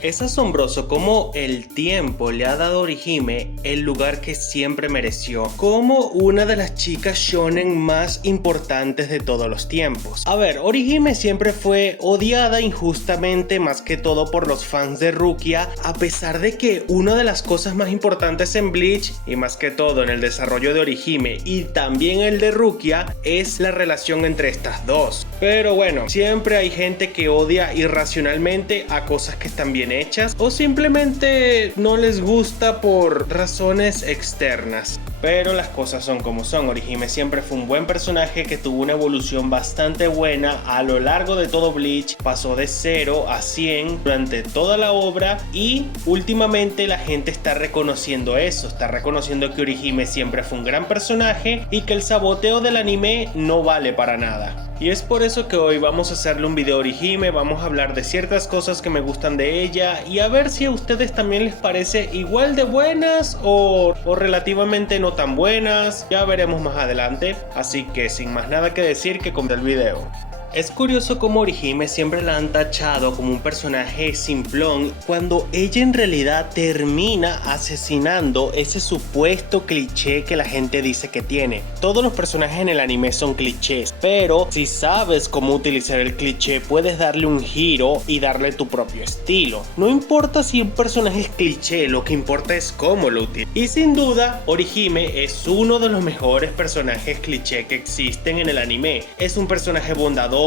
Es asombroso cómo el tiempo le ha dado a Orihime el lugar que siempre mereció, como una de las chicas shonen más importantes de todos los tiempos. A ver, Orihime siempre fue odiada injustamente, más que todo por los fans de Rukia, a pesar de que una de las cosas más importantes en Bleach, y más que todo en el desarrollo de Orihime y también el de Rukia, es la relación entre estas dos. Pero bueno, siempre hay gente que odia irracionalmente a cosas que están bien hechas o simplemente no les gusta por razones externas. Pero las cosas son como son. Orihime siempre fue un buen personaje que tuvo una evolución bastante buena a lo largo de todo Bleach. Pasó de 0 a 100 durante toda la obra y últimamente la gente está reconociendo eso. Está reconociendo que Orihime siempre fue un gran personaje y que el saboteo del anime no vale para nada. Y es por eso que hoy vamos a hacerle un video a Orihime, vamos a hablar de ciertas cosas que me gustan de ella y a ver si a ustedes también les parece igual de buenas o relativamente no tan buenas, ya veremos más adelante. Así que sin más nada que decir, que comience el video. Es curioso cómo Orihime siempre la han tachado como un personaje simplón cuando ella en realidad termina asesinando ese supuesto cliché que la gente dice que tiene. Todos los personajes en el anime son clichés, pero si sabes cómo utilizar el cliché puedes darle un giro y darle tu propio estilo. No importa si un personaje es cliché, lo que importa es cómo lo utilizas. Y sin duda, Orihime es uno de los mejores personajes cliché que existen en el anime. Es un personaje bondadoso,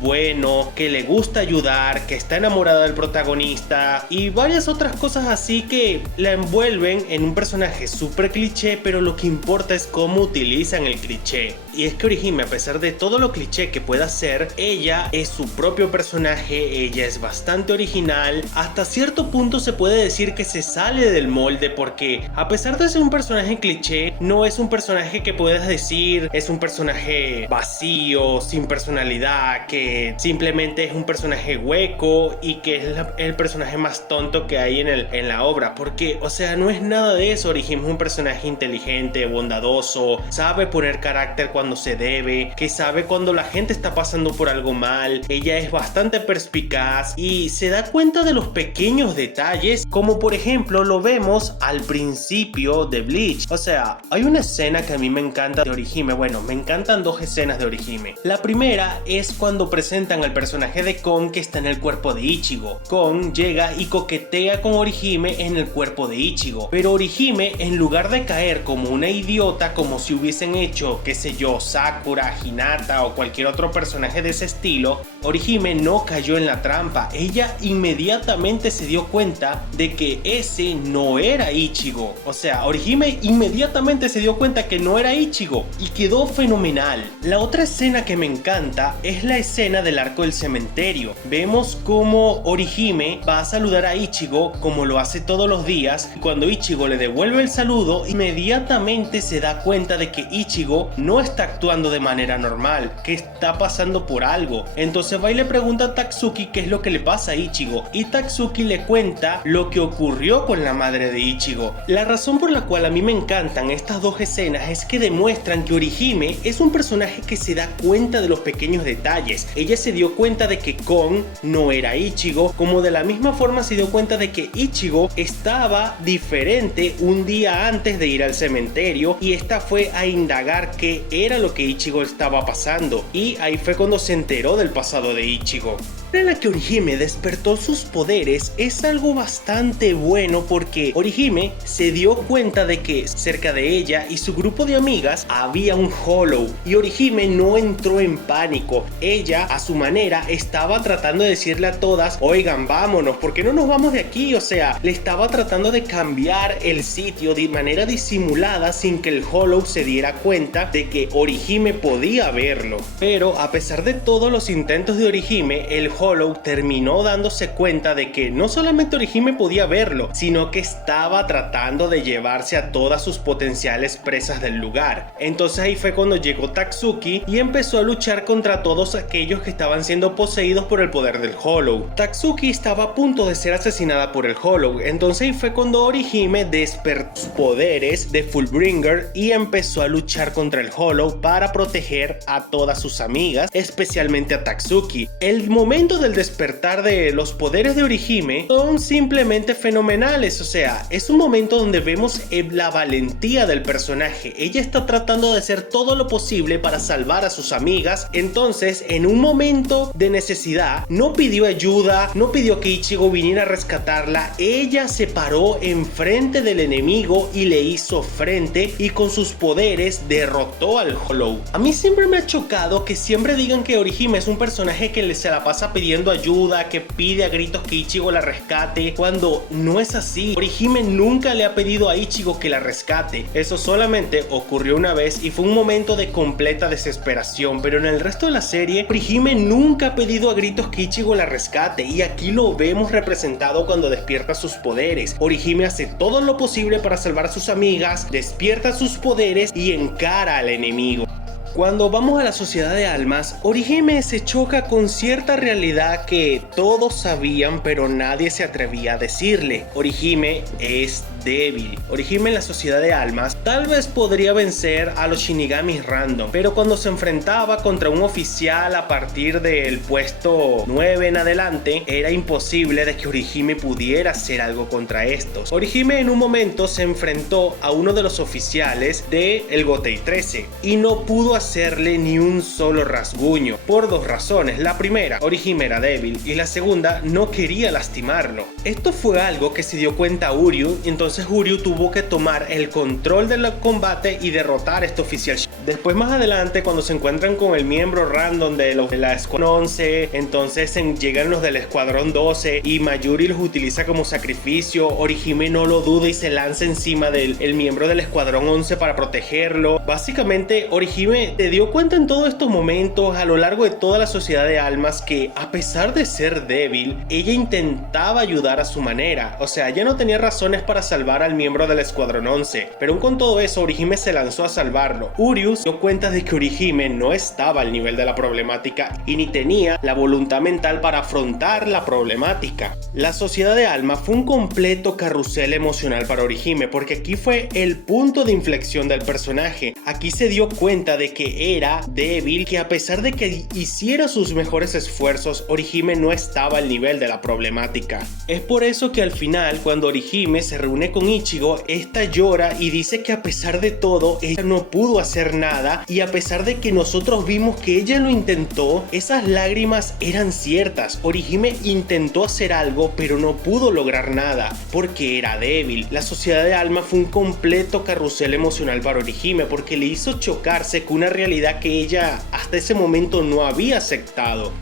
bueno, que le gusta ayudar, que está enamorada del protagonista y varias otras cosas así que la envuelven en un personaje súper cliché, pero lo que importa es cómo utilizan el cliché. Y es que Orihime, a pesar de todo lo cliché que pueda ser, ella es su propio personaje, ella es bastante original, hasta cierto punto se puede decir que se sale del molde porque a pesar de ser un personaje cliché, no es un personaje que puedas decir es un personaje vacío, sin personalidad, que simplemente es un personaje hueco y que es el personaje más tonto que hay en la obra, porque o sea no es nada de eso. Orihime es un personaje inteligente, bondadoso, sabe poner carácter cuando se debe, que sabe cuando la gente está pasando por algo mal. Ella es bastante perspicaz y se da cuenta de los pequeños detalles, como por ejemplo lo vemos al principio de Bleach. O sea, hay una escena que a mí me encanta de Orihime. Bueno, me encantan dos escenas de Orihime. La primera es cuando presentan al personaje de Kon que está en el cuerpo de Ichigo. Kon llega y coquetea con Orihime en el cuerpo de Ichigo, pero Orihime, en lugar de caer como una idiota como si hubiesen hecho, qué sé yo, Sakura, Hinata o cualquier otro personaje de ese estilo, Orihime no cayó en la trampa. Ella inmediatamente se dio cuenta de que ese no era Ichigo. O sea, Orihime inmediatamente se dio cuenta que no era Ichigo y quedó fenomenal. La otra escena que me encanta es la escena del arco del cementerio. Vemos como Orihime va a saludar a Ichigo como lo hace todos los días y cuando Ichigo le devuelve el saludo, inmediatamente se da cuenta de que Ichigo no está actuando de manera normal, que está pasando por algo. Entonces va y le pregunta a Tatsuki qué es lo que le pasa a Ichigo y Tatsuki le cuenta lo que ocurrió con la madre de Ichigo. La razón por la cual a mí me encantan estas dos escenas es que demuestran que Orihime es un personaje que se da cuenta de los pequeños detalles. Ella se dio cuenta de que Kon no era Ichigo, como de la misma forma se dio cuenta de que Ichigo estaba diferente un día antes de ir al cementerio y esta fue a indagar qué era lo que Ichigo estaba pasando y ahí fue cuando se enteró del pasado de Ichigo. En la que Orihime despertó sus poderes es algo bastante bueno porque Orihime se dio cuenta de que cerca de ella y su grupo de amigas había un Hollow y Orihime no entró en pánico. Ella a su manera estaba tratando de decirle a todas, oigan, vámonos, ¿por qué no nos vamos de aquí? O sea, le estaba tratando de cambiar el sitio de manera disimulada sin que el Hollow se diera cuenta de que Orihime podía verlo. Pero a pesar de todos los intentos de Orihime, el Hollow terminó dándose cuenta de que no solamente Orihime podía verlo, sino que estaba tratando de llevarse a todas sus potenciales presas del lugar. Entonces ahí fue cuando llegó Tatsuki y empezó a luchar contra todos aquellos que estaban siendo poseídos por el poder del Hollow. Tatsuki estaba a punto de ser asesinada por el Hollow, entonces ahí fue cuando Orihime despertó sus poderes de Fullbringer y empezó a luchar contra el Hollow Hollow para proteger a todas sus amigas, especialmente a Tatsuki. El momento del despertar de los poderes de Orihime son simplemente fenomenales, o sea, es un momento donde vemos la valentía del personaje. Ella está tratando de hacer todo lo posible para salvar a sus amigas, entonces en un momento de necesidad no pidió ayuda, no pidió que Ichigo viniera a rescatarla, ella se paró enfrente del enemigo y le hizo frente y con sus poderes derrotó al Hollow. A mí siempre me ha chocado que siempre digan que Orihime es un personaje que se la pasa pidiendo ayuda, que pide a gritos que Ichigo la rescate, cuando no es así. Orihime nunca le ha pedido a Ichigo que la rescate, eso solamente ocurrió una vez y fue un momento de completa desesperación, pero en el resto de la serie Orihime nunca ha pedido a gritos que Ichigo la rescate y aquí lo vemos representado cuando despierta sus poderes. Orihime hace todo lo posible para salvar a sus amigas, despierta sus poderes y encara al enemigo. Cuando vamos a la sociedad de almas, Orihime se choca con cierta realidad que todos sabían pero nadie se atrevía a decirle. Orihime es débil. Orihime en la sociedad de almas tal vez podría vencer a los Shinigamis random, pero cuando se enfrentaba contra un oficial a partir del puesto 9 en adelante, era imposible de que Orihime pudiera hacer algo contra estos. Orihime en un momento se enfrentó a uno de los oficiales del Gotei 13 y no pudo hacerle ni un solo rasguño, por dos razones. La primera, Orihime era débil, y la segunda, no quería lastimarlo. Esto fue algo que se dio cuenta Uryu, entonces Uryu tuvo que tomar el control del combate y derrotar a este oficial. Después más adelante, cuando se encuentran con el miembro random de la Escuadrón 11, entonces llegan los del Escuadrón 12 y Mayuri los utiliza como sacrificio. Orihime no lo duda y se lanza encima del miembro del Escuadrón 11 para protegerlo. Básicamente Orihime se dio cuenta en todos estos momentos a lo largo de toda la sociedad de almas que a pesar de ser débil, ella intentaba ayudar a su manera. O sea, ella no tenía razones para salvar al miembro del Escuadrón 11, pero aún con todo eso Orihime se lanzó a salvarlo. Uryu se dio cuenta de que Orihime no estaba al nivel de la problemática y ni tenía la voluntad mental para afrontar la problemática. La sociedad de almas fue un completo carrusel emocional para Orihime, porque aquí fue el punto de inflexión del personaje. Aquí se dio cuenta de que era débil, que a pesar de que hiciera sus mejores esfuerzos, Orihime no estaba al nivel de la problemática. Es por eso que al final, cuando Orihime se reúne con Ichigo, esta llora y dice que a pesar de todo, ella no pudo hacer nada, y a pesar de que nosotros vimos que ella lo intentó, esas lágrimas eran ciertas. Orihime intentó hacer algo, pero no pudo lograr nada, porque era débil. La sociedad de almas fue un completo carrusel emocional para Orihime, porque le hizo chocarse con una realidad que ella hasta ese momento no había aceptado.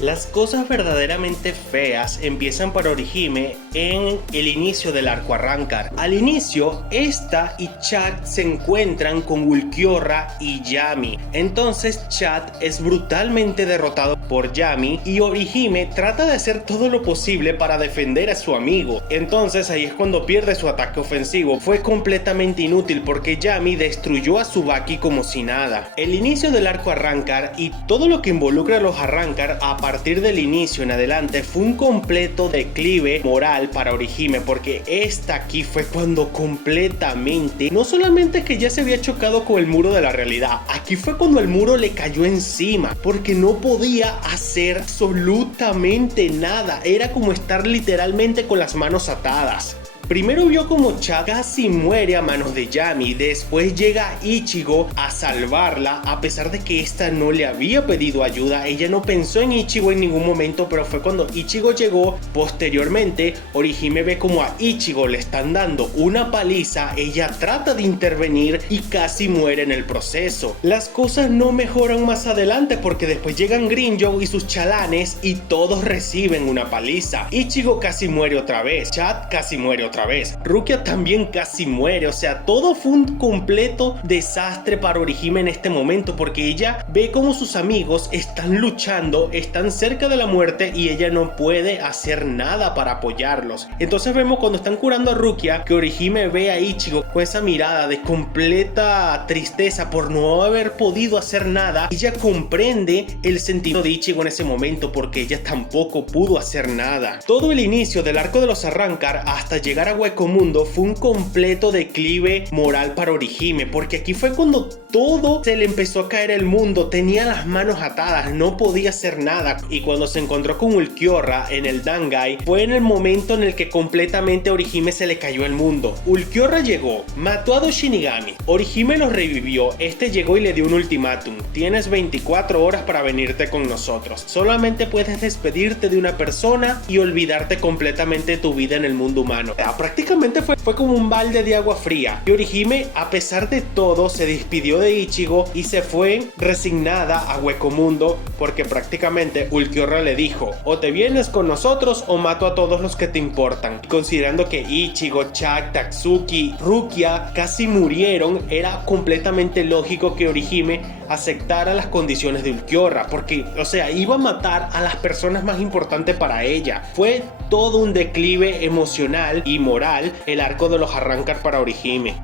Las cosas verdaderamente feas empiezan para Orihime en el inicio del arco Arrancar. Al inicio, esta y Chad se encuentran con Ulquiorra y Yami. Entonces Chad es brutalmente derrotado por Yami y Orihime trata de hacer todo lo posible para defender a su amigo. Entonces ahí es cuando pierde su ataque ofensivo. Fue completamente inútil porque Yami destruyó a Tsubaki como si nada. El inicio del arco Arrancar y todo lo que involucra a los Arrancar a partir del inicio en adelante fue un completo declive moral para Orihime, porque aquí fue cuando completamente, no solamente que ya se había chocado con el muro de la realidad, aquí fue cuando el muro le cayó encima, porque no podía hacer absolutamente nada. Era como estar literalmente con las manos atadas. Primero vio como Chad casi muere a manos de Yami, después llega Ichigo a salvarla a pesar de que esta no le había pedido ayuda. Ella no pensó en Ichigo en ningún momento, pero fue cuando Ichigo llegó. Posteriormente Orihime ve como a Ichigo le están dando una paliza, ella trata de intervenir y casi muere en el proceso. Las cosas no mejoran más adelante porque después llegan Grimmjow y sus chalanes y todos reciben una paliza. Ichigo casi muere otra vez, Chad casi muere otra vez, Rukia también casi muere. O sea, todo fue un completo desastre para Orihime en este momento, porque ella ve como sus amigos están luchando, están cerca de la muerte y ella no puede hacer nada para apoyarlos. Entonces vemos cuando están curando a Rukia que Orihime ve a Ichigo con esa mirada de completa tristeza por no haber podido hacer nada. Ella comprende el sentido de Ichigo en ese momento porque ella tampoco pudo hacer nada. Todo el inicio del arco de los Arrancar hasta llegar llegar a Hueco Mundo fue un completo declive moral para Orihime, porque aquí fue cuando todo se le empezó a caer el mundo. Tenía las manos atadas, no podía hacer nada, y cuando se encontró con Ulquiorra en el Dangai fue en el momento en el que completamente a Orihime se le cayó el mundo. Ulquiorra llegó, mató a dos Shinigami, Orihime los revivió. Este llegó y le dio un ultimátum: tienes 24 horas para venirte con nosotros, solamente puedes despedirte de una persona y olvidarte completamente de tu vida en el mundo humano. Prácticamente fue como un balde de agua fría, y Orihime, a pesar de todo, se despidió de Ichigo y se fue resignada a Hueco Mundo, porque prácticamente Ulquiorra le dijo: o te vienes con nosotros o mato a todos los que te importan. Y considerando que Ichigo, Chak, Tatsuki, Rukia casi murieron, era completamente lógico que Orihime aceptara las condiciones de Ulquiorra, porque, o sea, iba a matar a las personas más importantes para ella. Fue todo un declive emocional y moral el arco de los Arrancar para Orihime.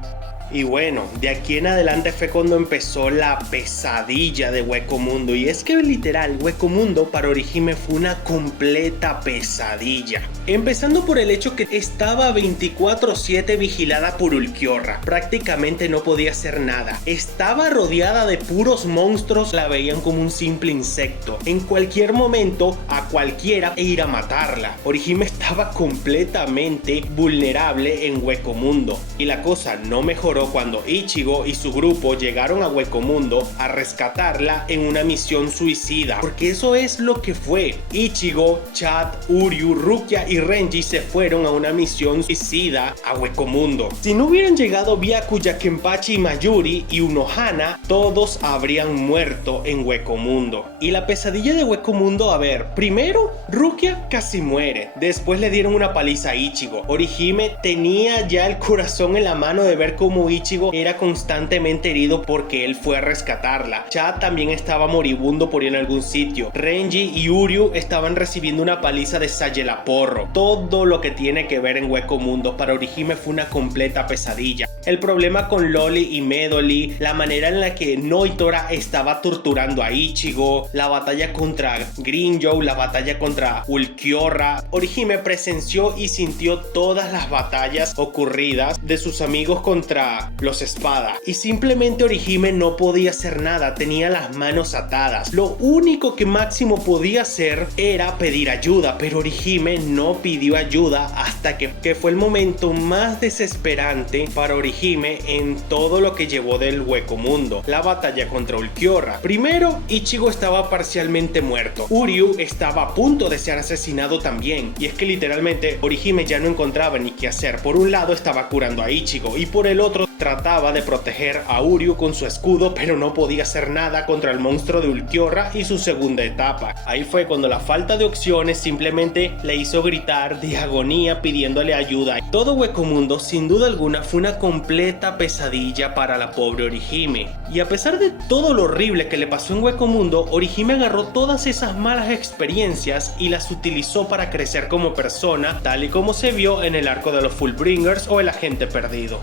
Y bueno, de aquí en adelante fue cuando empezó la pesadilla de Hueco Mundo. Y es que literal, Hueco Mundo para Orihime fue una completa pesadilla. Empezando por el hecho que estaba 24/7 vigilada por Ulquiorra. Prácticamente no podía hacer nada. Estaba rodeada de puros monstruos, la veían como un simple insecto. En cualquier momento, a cualquiera e ir a matarla. Orihime estaba completamente vulnerable en Hueco Mundo. Y la cosa no mejoró cuando Ichigo y su grupo llegaron a Hueco Mundo a rescatarla en una misión suicida, porque eso es lo que fue. Ichigo, Chad, Uryu, Rukia y Renji se fueron a una misión suicida a Hueco Mundo. Si no hubieran llegado Byakuya, Kenpachi, Mayuri y Unohana, todos habrían muerto en Hueco Mundo. Y la pesadilla de Hueco Mundo, a ver, primero Rukia casi muere, después le dieron una paliza a Ichigo. Orihime tenía ya el corazón en la mano de ver cómo Ichigo era constantemente herido porque él fue a rescatarla. Chad también estaba moribundo por ir en algún sitio. Renji y Uryu estaban recibiendo una paliza de Sayelaporro. Todo lo que tiene que ver en Hueco Mundo para Orihime fue una completa pesadilla. El problema con Loli y Medoli, la manera en la que Noitora estaba torturando a Ichigo, la batalla contra Grimmjow, la batalla contra Ulquiorra. Orihime presenció y sintió todas las batallas ocurridas de sus amigos contra los Espada, y simplemente Orihime no podía hacer nada, tenía las manos atadas. Lo único que máximo podía hacer era pedir ayuda, pero Orihime no pidió ayuda hasta que fue el momento más desesperante para Orihime en todo lo que llevó del Hueco Mundo: la batalla contra Ulquiorra. Primero, Ichigo estaba parcialmente muerto, Uryu estaba a punto de ser asesinado también, y es que literalmente Orihime ya no encontraba ni qué hacer. Por un lado estaba curando a Ichigo y por el otro trataba de proteger a Uryu con su escudo, pero no podía hacer nada contra el monstruo de Ulquiorra y su segunda etapa. Ahí fue cuando la falta de opciones simplemente le hizo gritar de agonía pidiéndole ayuda. Todo Hueco Mundo sin duda alguna fue una completa pesadilla para la pobre Orihime. Y a pesar de todo lo horrible que le pasó en Hueco Mundo, Orihime agarró todas esas malas experiencias y las utilizó para crecer como persona, tal y como se vio en el arco de los Fullbringers o el Agente Perdido.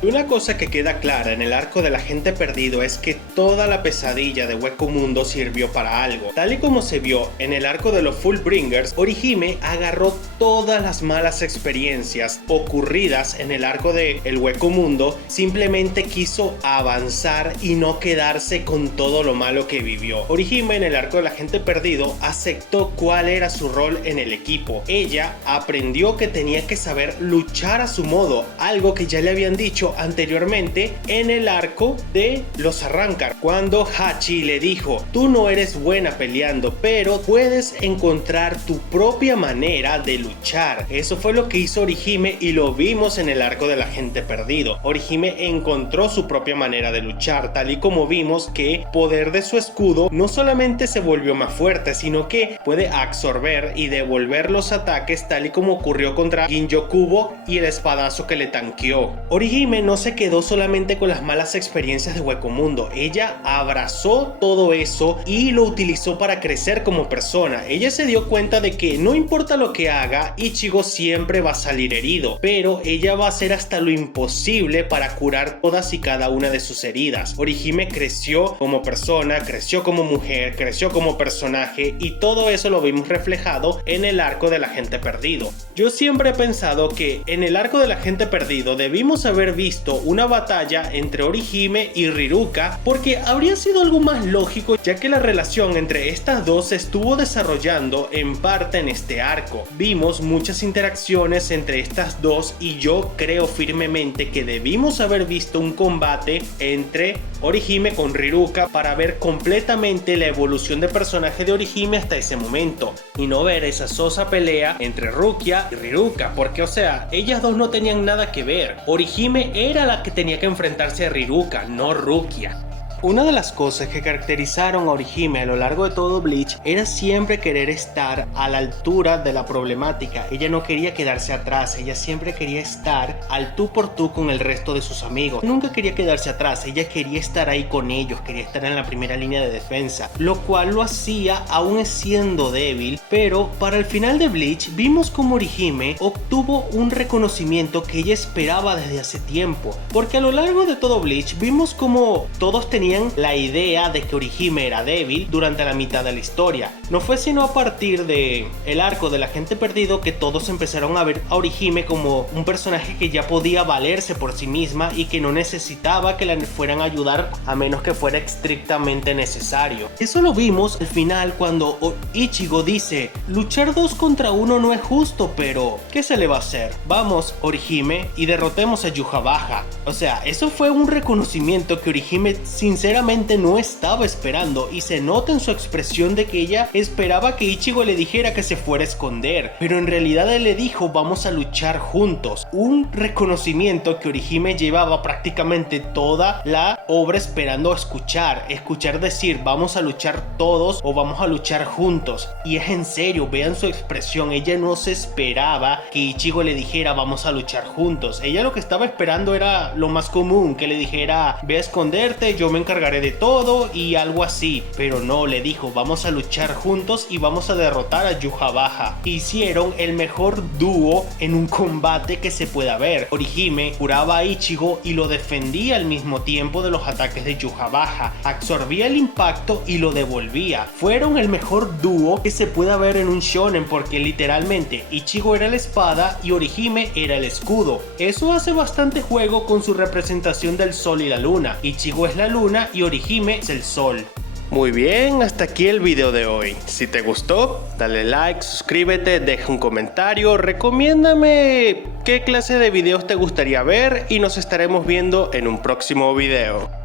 Una cosa que queda clara en el arco del Agente Perdido es que toda la pesadilla de Hueco Mundo sirvió para algo. Tal y como se vio en el arco de los Fullbringers, Orihime agarró todas las malas experiencias ocurridas en el arco de el Hueco Mundo, simplemente quiso avanzar y no quedarse con todo lo malo que vivió. Orihime en el arco del Agente Perdido aceptó cuál era su rol en el equipo. Ella aprendió que tenía que saber luchar a su modo, algo que ya le habían dicho anteriormente en el arco de los Arrancar, cuando Hachi le dijo: tú no eres buena peleando, pero puedes encontrar tu propia manera de luchar. Eso fue lo que hizo Orihime y lo vimos en el arco del Agente Perdido. Orihime encontró su propia manera de luchar, tal y como vimos que poder de su escudo no solamente se volvió más fuerte, sino que puede absorber y devolver los ataques, tal y como ocurrió contra Ginjo Kubo y el espadazo que le tanqueó. Orihime Orihime no se quedó solamente con las malas experiencias de Hueco Mundo, ella abrazó todo eso y lo utilizó para crecer como persona. Ella se dio cuenta de que no importa lo que haga, Ichigo siempre va a salir herido, pero ella va a hacer hasta lo imposible para curar todas y cada una de sus heridas. Orihime creció como persona, creció como mujer, creció como personaje, y todo eso lo vimos reflejado en el arco del Agente Perdido. Yo siempre he pensado que en el arco del Agente Perdido debimos haber visto una batalla entre Orihime y Riruka, porque habría sido algo más lógico, ya que la relación entre estas dos se estuvo desarrollando en parte en este arco. Vimos muchas interacciones entre estas dos y yo creo firmemente que debimos haber visto un combate entre Orihime con Riruka para ver completamente la evolución de personaje de Orihime hasta ese momento, y no ver esa sosa pelea entre Rukia y Riruka, porque o sea, ellas dos no tenían nada que ver. Orihime era la que tenía que enfrentarse a Riruka, no Rukia. Una de las cosas que caracterizaron a Orihime a lo largo de todo Bleach era siempre querer estar a la altura de la problemática. Ella no quería quedarse atrás, ella siempre quería estar al tú por tú con el resto de sus amigos. Nunca quería quedarse atrás, ella quería estar ahí con ellos, quería estar en la primera línea de defensa, lo cual lo hacía aún siendo débil. Pero para el final de Bleach vimos como Orihime obtuvo un reconocimiento que ella esperaba desde hace tiempo, porque a lo largo de todo Bleach vimos como todos tenían la idea de que Orihime era débil durante la mitad de la historia. No fue sino a partir de el arco del Agente Perdido que todos empezaron a ver a Orihime como un personaje que ya podía valerse por sí misma y que no necesitaba que la fueran a ayudar a menos que fuera estrictamente necesario. Eso lo vimos al final cuando Ichigo dice: luchar 2 contra 1 no es justo, pero ¿qué se le va a hacer? Vamos, Orihime, y derrotemos a Yhwach. O sea, eso fue un reconocimiento que Orihime sinceramente no estaba esperando, y se nota en su expresión de que ella esperaba que Ichigo le dijera que se fuera a esconder, pero en realidad él le dijo: vamos a luchar juntos. Un reconocimiento que Orihime llevaba prácticamente toda la obra esperando escuchar decir: vamos a luchar todos o vamos a luchar juntos. Y es en serio, vean su expresión, ella no se esperaba que Ichigo le dijera: vamos a luchar juntos. Ella lo que estaba esperando era lo más común, que le dijera: ve a esconderte, yo me encargaré de todo y algo así. Pero no, le dijo: vamos a luchar juntos y vamos a derrotar a Yhwach. Hicieron el mejor dúo en un combate que se pueda ver. Orihime curaba a Ichigo y lo defendía al mismo tiempo de los ataques de Yhwach, absorbía el impacto y lo devolvía. Fueron el mejor dúo que se pueda ver en un shonen, porque literalmente Ichigo era la espada y Orihime era el escudo. Eso hace bastante juego con su representación del sol y la luna. Ichigo es la luna y Orihime es el sol. Muy bien, hasta aquí el video de hoy. Si te gustó, dale like, suscríbete, deja un comentario, recomiéndame qué clase de videos te gustaría ver y nos estaremos viendo en un próximo video.